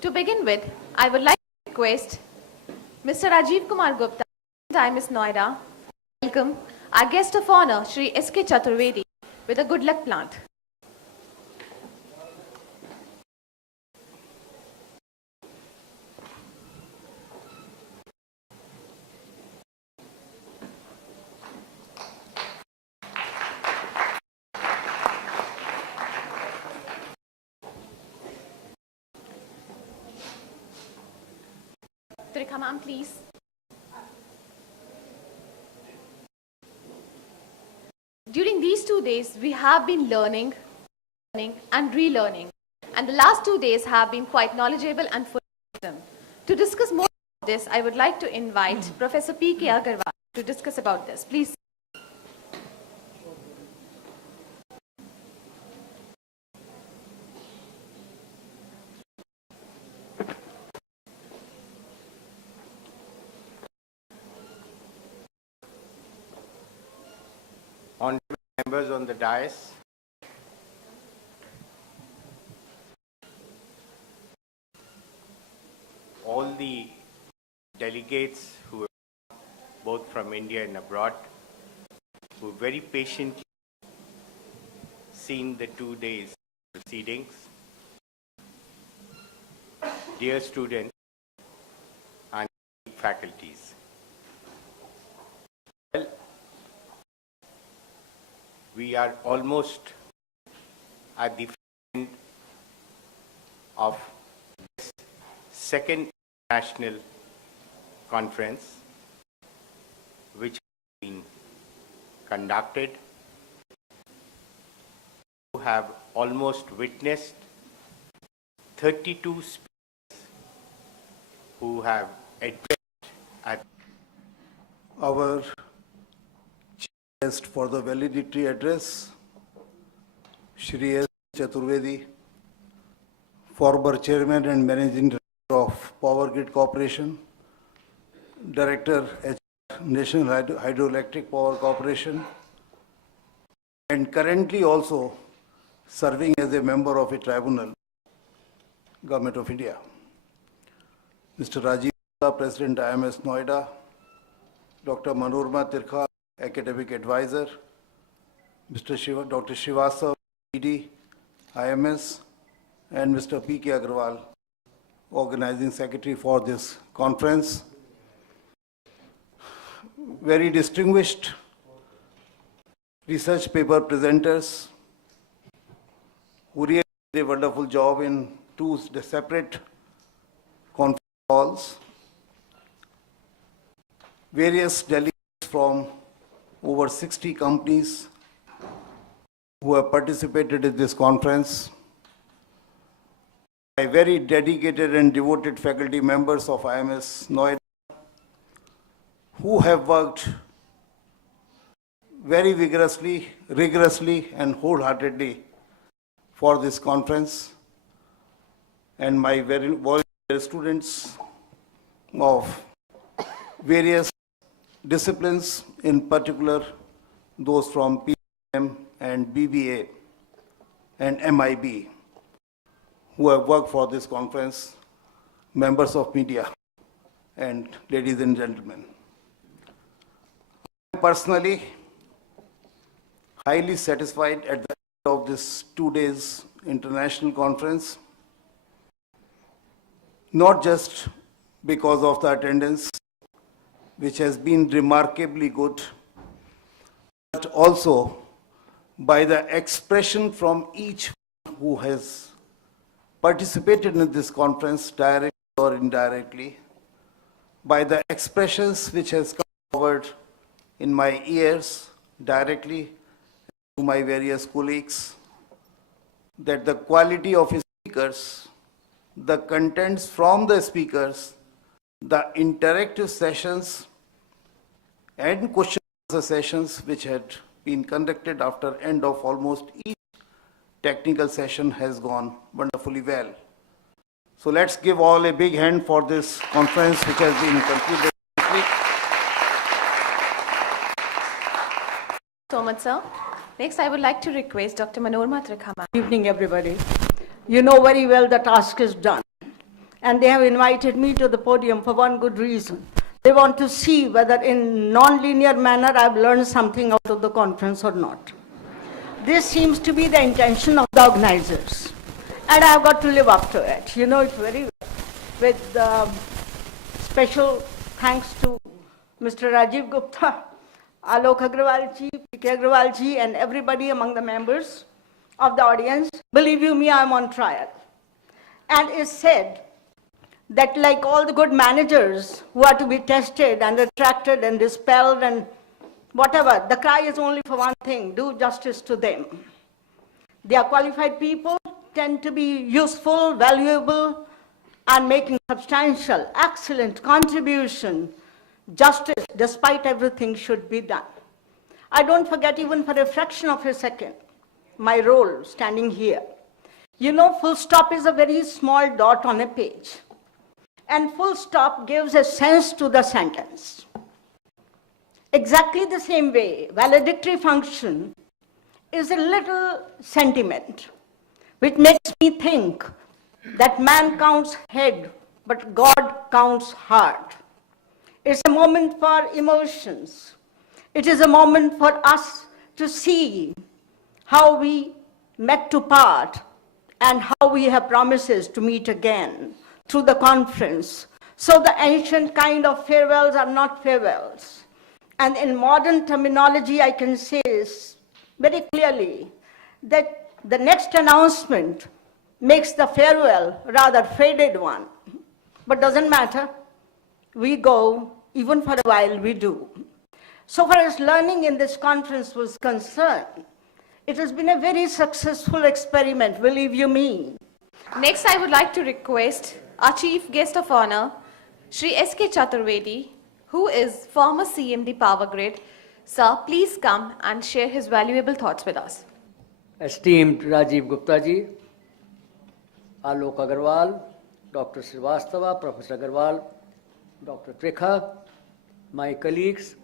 To begin with, I would like to request Mr. Rajiv Kumar Gupta, IMS NOIDA, welcome our guest of honor, Shri S.K. Chaturvedi, with a good luck plant. Trikha ma'am, please. During these 2 days, we have been learning and relearning. And the last 2 days have been quite knowledgeable and full of wisdom. To discuss more about this, I would like to invite Professor P.K. Agarwal to discuss about this. Please. Honorable members on the dais, all the delegates who are both from India and abroad, who very patiently seen the 2 days proceedings, dear students and faculties. Well, we are almost at the end of this second national conference, which has been conducted. We have almost witnessed 32 speakers who have addressed at our guest for the validity address, Shri S. Chaturvedi, former Chairman and Managing Director of Power Grid Corporation, Director at National Hydroelectric Power Corporation, and currently also serving as a member of a tribunal, Government of India. Mr. Rajiv Gupta, President IMS NOIDA, Dr. Manorma Tirkha, Academic Advisor, Dr. Srivastava, ED, IMS, and Mr. P.K. Agarwal, Organizing Secretary for this conference. Very distinguished research paper presenters who really did a wonderful job in 2 separate conference calls. Various delegates from over 60 companies who have participated in this conference, by very dedicated and devoted faculty members of IMS NOIDA who have worked very vigorously, rigorously and wholeheartedly for this conference, and my very volunteer students of various disciplines, in particular those from PM and BBA and MIB, who have worked for this conference, members of media, and ladies and gentlemen. I am personally highly satisfied at the end of this 2 days international conference, not just because of the attendance, which has been remarkably good, but also by the expression from each who has participated in this conference, directly or indirectly, by the expressions which has come forward in my ears directly to my various colleagues, that the quality of his speakers, the contents from the speakers, the interactive sessions and question answer sessions which had been conducted after end of almost each technical session has gone wonderfully well. So let's give all a big hand for this conference which has been concluded this week. So much, sir. Next, I would like to request Dr. Manorma Tirkha. Good evening, everybody. You know very well the task is done. And they have invited me to the podium for one good reason. They want to see whether in non-linear manner I've learned something out of the conference or not. This seems to be the intention of the organizers. And I've got to live up to it. You know it very well. With special thanks to Mr. Rajiv Gupta, Alok Agrawal ji, PK Agrawal ji, and everybody among the members of the audience. Believe you me, I'm on trial. And it's said that like all the good managers who are to be tested and retracted and dispelled and whatever, the cry is only for one thing: do justice to them. They are qualified people, tend to be useful, valuable, and making substantial, excellent contribution. Justice, despite everything, should be done. I don't forget even for a fraction of a second my role standing here. You know, full stop is a very small dot on a page. And full stop gives a sense to the sentence. Exactly the same way, valedictory function is a little sentiment which makes me think that man counts head, but God counts heart. It's a moment for emotions. It is a moment for us to see how we met to part and how we have promises to meet again through the conference. So the ancient kind of farewells are not farewells. And in modern terminology, I can say very clearly that the next announcement makes the farewell rather faded one. But doesn't matter. We go, even for a while we do. So far as learning in this conference was concerned, it has been a very successful experiment, believe you me. Next, I would like to request our Chief Guest of Honor, Shri S.K. Chaturvedi, who is former CMD Power Grid. Sir, please come and share his valuable thoughts with us. Esteemed Rajiv Gupta ji, Alok Agrawal, Dr. Srivastava, Professor Agrawal, Dr. Trikha, my colleagues,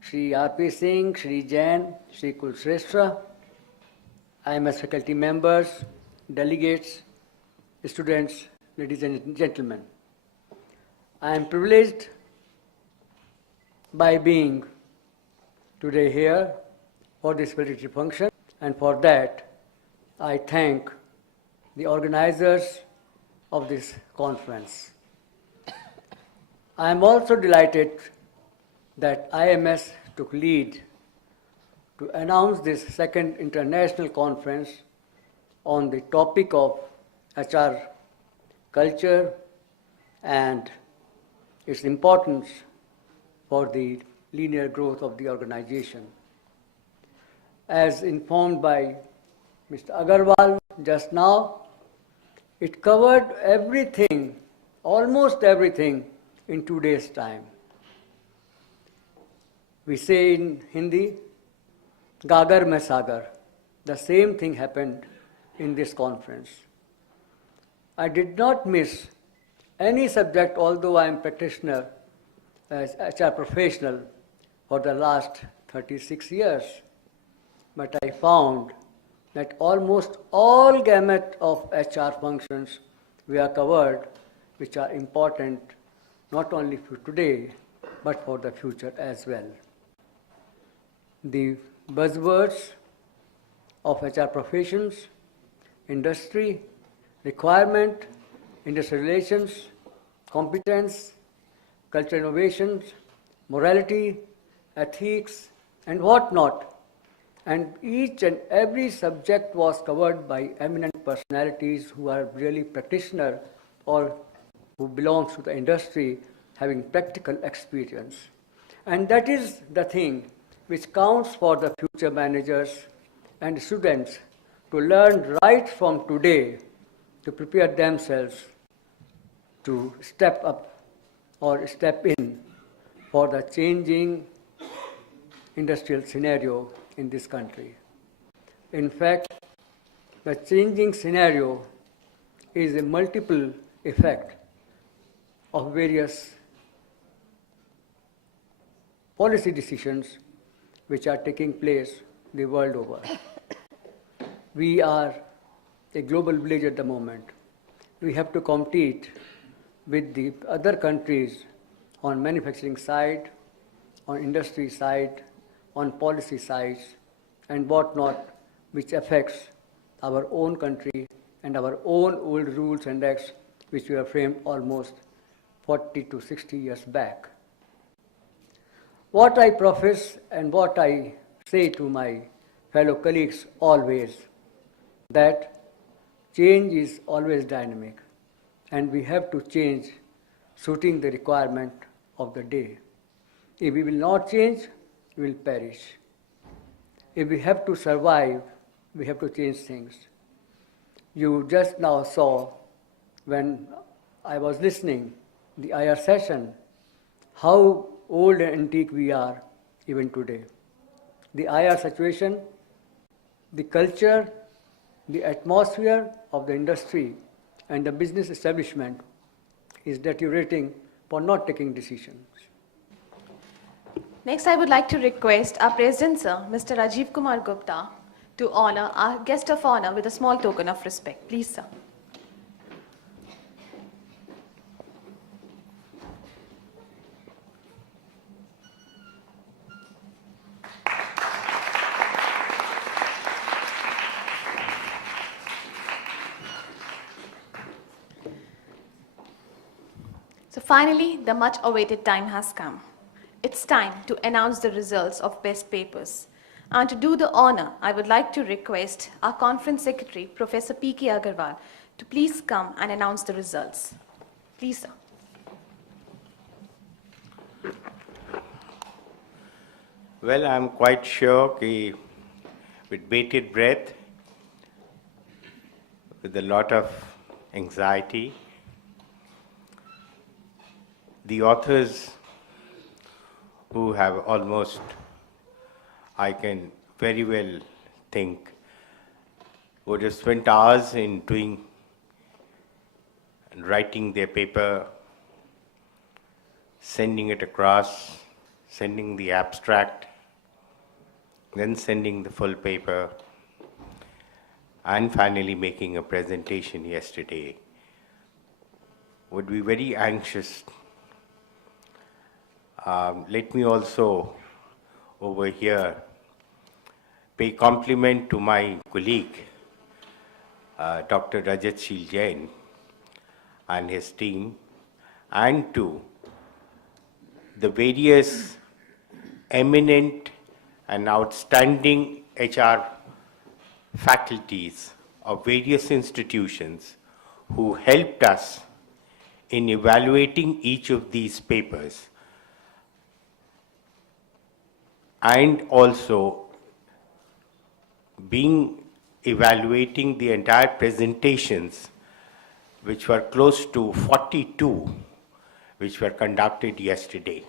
Shri R.P. Singh, Shri Jain, Shri Kulshrestha, IMS faculty members, delegates, students, ladies and gentlemen. I am privileged by being today here for this valedictory function, and for that I thank the organizers of this conference. I am also delighted that IMS took lead to announce this second international conference on the topic of HR culture and its importance for the linear growth of the organization. As informed by Mr. Agarwal just now, it covered everything, almost everything, in 2 days' time. We say in Hindi, Gagar mein Sagar. The same thing happened in this conference. I did not miss any subject, although I am practitioner as HR professional for the last 36 years. But I found that almost all gamut of HR functions were covered, which are important not only for today, but for the future as well. The buzzwords of HR professions, industry, requirement, industrial relations, competence, cultural innovations, morality, ethics, and whatnot. And each and every subject was covered by eminent personalities who are really practitioners or who belongs to the industry having practical experience. And that is the thing which counts for the future managers and students to learn right from today to prepare themselves to step up or step in for the changing industrial scenario in this country. In fact, the changing scenario is a multiple effect of various policy decisions which are taking place the world over. We are a global village at the moment. we have to compete with the other countries on manufacturing side, on industry side, on policy sides, and whatnot, which affects our own country and our own old rules and acts, which were framed almost 40 to 60 years back. What I profess and what I say to my fellow colleagues always, that change is always dynamic, and we have to change suiting the requirement of the day. If we will not change, we will perish. If we have to survive, we have to change things. You just now saw, when I was listening, the IR session, how old and antique we are even today. The IR situation, the culture, the atmosphere of the industry and the business establishment is deteriorating for not taking decisions. Next, I would like to request our President, Sir, Mr. Rajiv Kumar Gupta, to honor our guest of honor with a small token of respect. Please, sir. So finally, the much awaited time has come. It's time to announce the results of best papers. And to do the honor, I would like to request our conference secretary, Professor P.K. Agarwal, to please come and announce the results. Please, sir. Well, I'm quite sure that with bated breath, with a lot of anxiety, the authors who have almost, I can very well think, would have spent hours in doing and writing their paper, sending it across, sending the abstract, then sending the full paper, and finally making a presentation yesterday, would be very anxious. Let me also, over here, pay compliment to my colleague, Dr. Rajatshil Jain and his team, and to the various eminent and outstanding HR faculties of various institutions who helped us in evaluating each of these papers, and also evaluating the entire presentations, which were close to 42, which were conducted yesterday.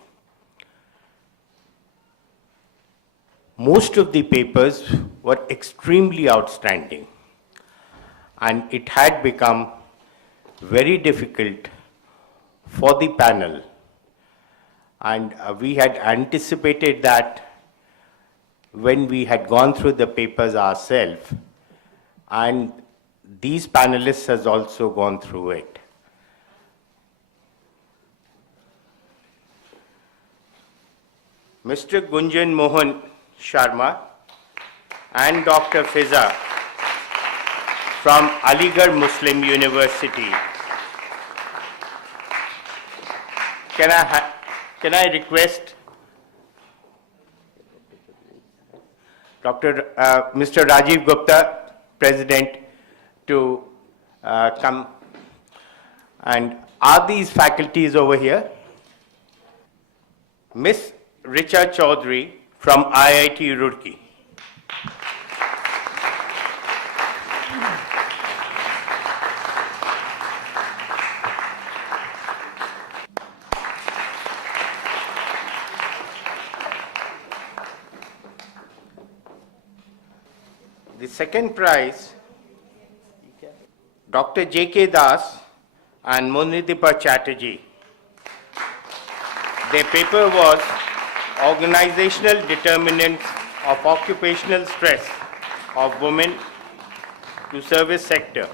Most of the papers were extremely outstanding, and it had become very difficult for the panel, and we had anticipated that when we had gone through the papers ourselves, and these panelists has also gone through it. Mr. Gunjan Mohan Sharma and Dr. Fiza from Aligarh Muslim University. Can I request Mr. Rajiv Gupta, President, to come? And are these faculties over here? Ms. Richa Chaudhary from IIT Roorkee. The second prize, Dr. J.K. Das and Munidipa Chatterjee. Their paper was Organizational Determinants of Occupational Stress of Women to Service Sector.